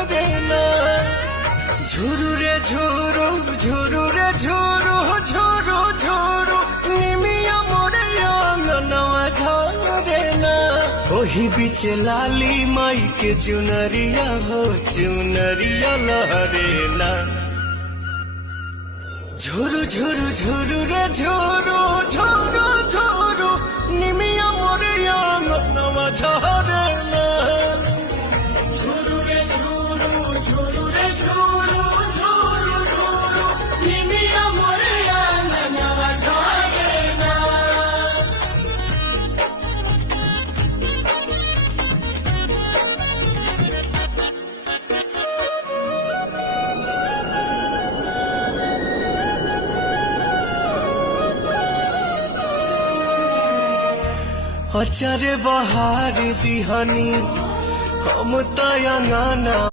ঝরে না। ঝুরু রে ঝুরু ঝুরু রে ঝুরু ঝুরু ঝুরু নিমিয়া মোরে अंगनवा ঝরে না। ओही बीच लाली माई के चुनरिया हो चुनरिया लहरे ना। झुरु झुरु झुरु रे झुरु झुरु झुरु निमिया मोरे अंगनवा ঝরে না। ঝুরু রে ঝুরু ঝুরু রে ঝুরু ঝুরু ঝুরু নিমিয়া মোরে अंगनवा ঝরে না। अचारे बहार दिहनी हम तयंगाना